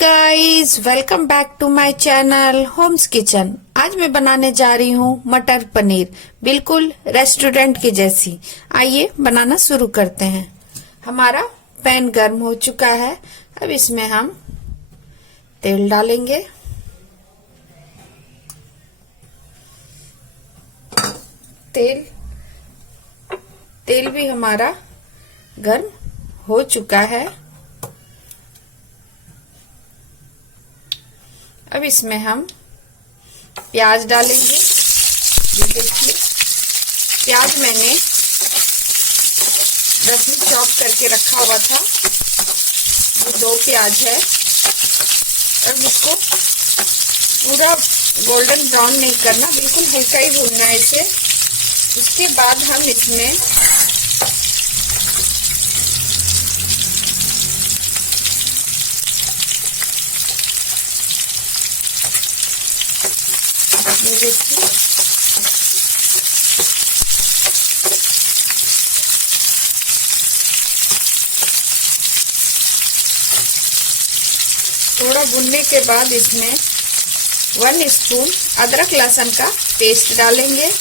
Guys, welcome back to my channel homes kitchen. आज मैं बनाने जा रही हूँ मटर पनीर, बिल्कुल रेस्टोरेंट की जैसी। आइए बनाना शुरू करते हैं। हमारा पैन गर्म हो चुका है। अब इसमें हम तेल डालेंगे। तेल भी हमारा गर्म हो चुका है। अब इसमें हम प्याज डालेंगे। ये देखिए, प्याज मैंने रफली चॉप करके रखा हुआ था। ये 2 प्याज है। अब इसको पूरा गोल्डन ब्राउन नहीं करना, बिल्कुल हल्का ही भूनना है इसे। उसके बाद हम इसमें देखिए थोड़ा भुनने के बाद इसमें 1 स्पून अदरक लहसुन का पेस्ट डालेंगे।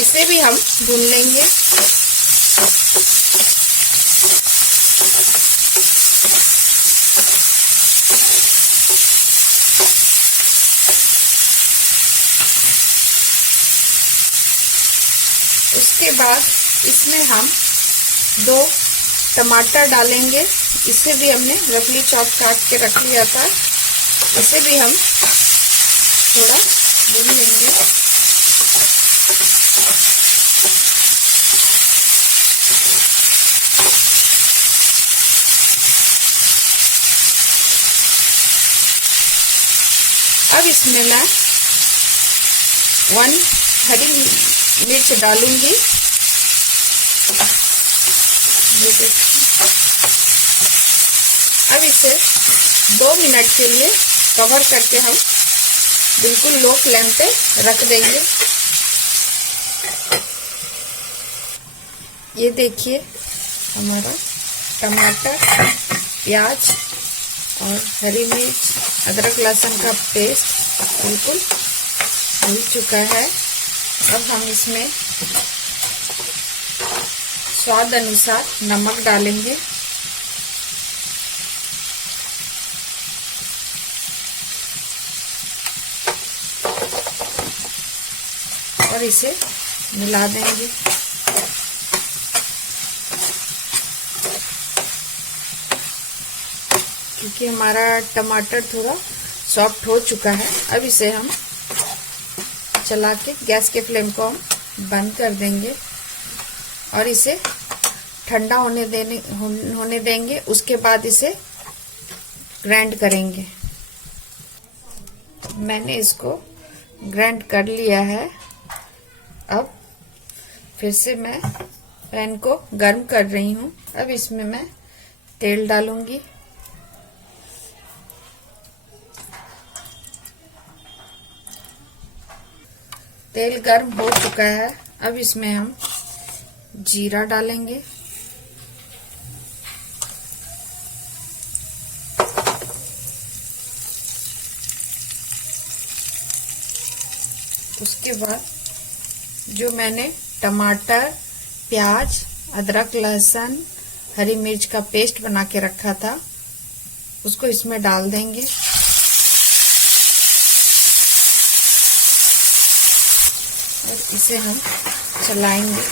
इसे भी हम भून लेंगे। उसके बाद इसमें हम 2 टमाटर डालेंगे। इसे भी हमने रफली चॉप काट के रख लिया था। इसे भी हम थोड़ा भून लेंगे। अब इसमें मैं 1 हरी मिर्च डालूंगी। ये देखिए, अब इसे 2 मिनट के लिए कवर करके हम बिल्कुल लो फ्लेम पे रख देंगे। ये देखिए, हमारा टमाटर, प्याज और हरी मिर्च, अदरक लहसुन का पेस्ट बिल्कुल भून चुका है। अब हम इसमें स्वाद अनुसार नमक डालेंगे। और इसे मिला देंगे। क्योंकि हमारा टमाटर थोड़ा सॉफ्ट हो चुका है, अब इसे हम चला के गैस के फ्लेम को हम बंद कर देंगे और इसे ठंडा होने देंगे। उसके बाद इसे ग्राइंड करेंगे। मैंने इसको ग्राइंड कर लिया है। अब फिर से मैं पैन को गर्म कर रही हूँ। अब इसमें मैं तेल डालूंगी। तेल गर्म हो चुका है। अब इसमें हम जीरा डालेंगे। उसके बाद जो मैंने टमाटर, प्याज, अदरक लहसुन, हरी मिर्च का पेस्ट बना के रखा था, उसको इसमें डाल देंगे। और इसे हम चलाएंगे।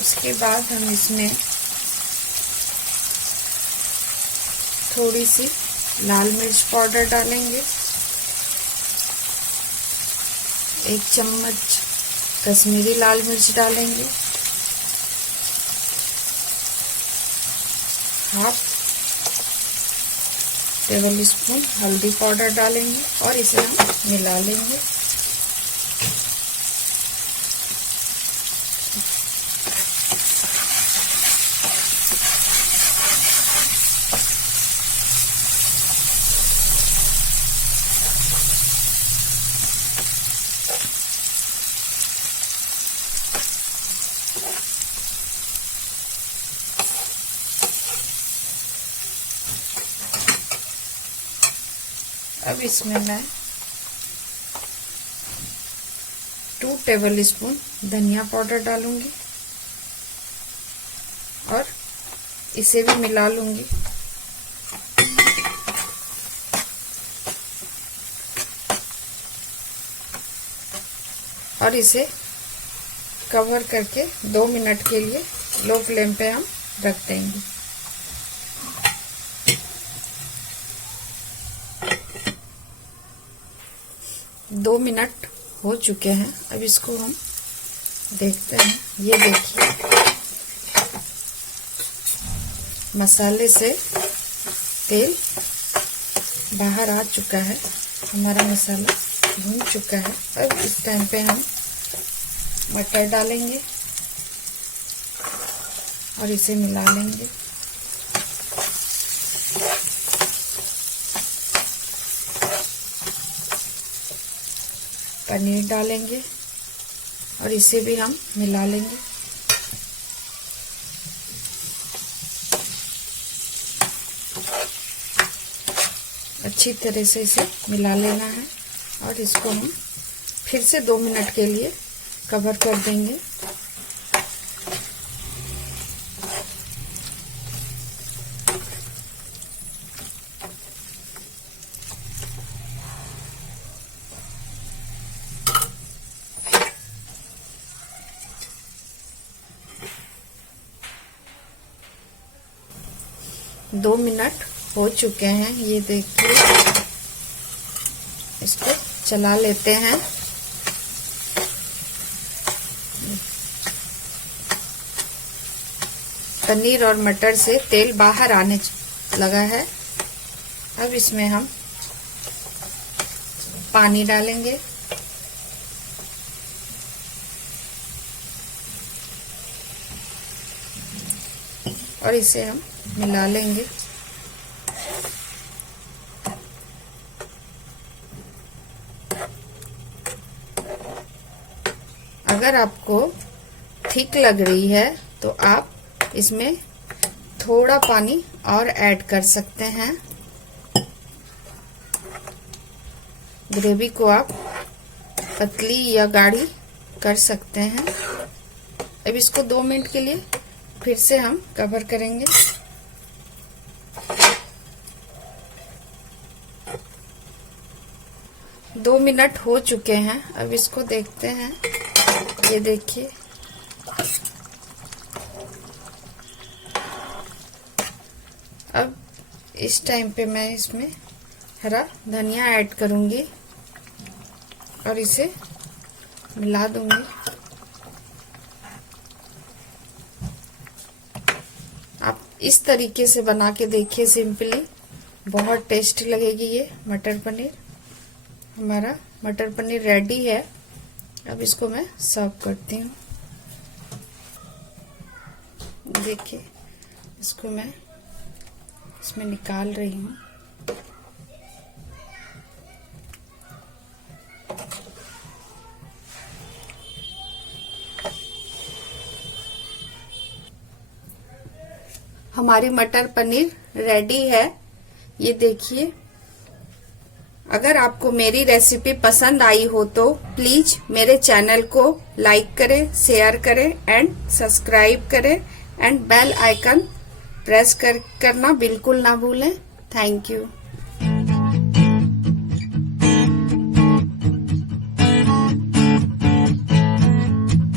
उसके बाद हम इसमें थोड़ी सी लाल मिर्च पाउडर डालेंगे। 1 चम्मच कश्मीरी लाल मिर्च डालेंगे। 1/2 टेबल स्पून हल्दी पाउडर डालेंगे और इसे हम मिला लेंगे। अब इसमें मैं 2 टेबल स्पून धनिया पाउडर डालूंगी और इसे भी मिला लूंगी। और इसे कवर करके 2 मिनट के लिए लो फ्लेम पे हम रख देंगे। दो मिनट हो चुके हैं। अब इसको हम देखते हैं। ये देखिए मसाले से तेल बाहर आ चुका है, हमारा मसाला भून चुका है। अब इस टाइम पे हम मटर डालेंगे और इसे मिला लेंगे। पनीर डालेंगे और इसे भी हम मिला लेंगे। अच्छी तरह से इसे मिला लेना है और इसको हम फिर से 2 मिनट के लिए कवर कर देंगे। दो मिनट हो चुके हैं। ये देखिए इसको चला लेते हैं। पनीर और मटर से तेल बाहर आने लगा है। अब इसमें हम पानी डालेंगे और इसे हम मिला लेंगे। अगर आपको थिक लग रही है तो आप इसमें थोड़ा पानी और ऐड कर सकते हैं। ग्रेवी को आप पतली या गाढ़ी कर सकते हैं। अब इसको 2 मिनट के लिए फिर से हम कवर करेंगे। दो मिनट हो चुके हैं। अब इसको देखते हैं। ये देखिए अब इस टाइम पे मैं इसमें हरा धनिया ऐड करूंगी और इसे मिला दूंगी। आप इस तरीके से बना के देखिए, सिंपली बहुत टेस्टी लगेगी ये मटर पनीर। हमारा मटर पनीर रेडी है। अब इसको मैं सर्व करती हूँ। देखिए इसको मैं इसमें निकाल रही हूँ। हमारी मटर पनीर रेडी है। ये देखिए, अगर आपको मेरी रेसिपी पसंद आई हो तो प्लीज मेरे चैनल को लाइक करें, शेयर करें एंड सब्सक्राइब करें एंड बेल आइकन प्रेस करना बिल्कुल ना भूलें। Thank you.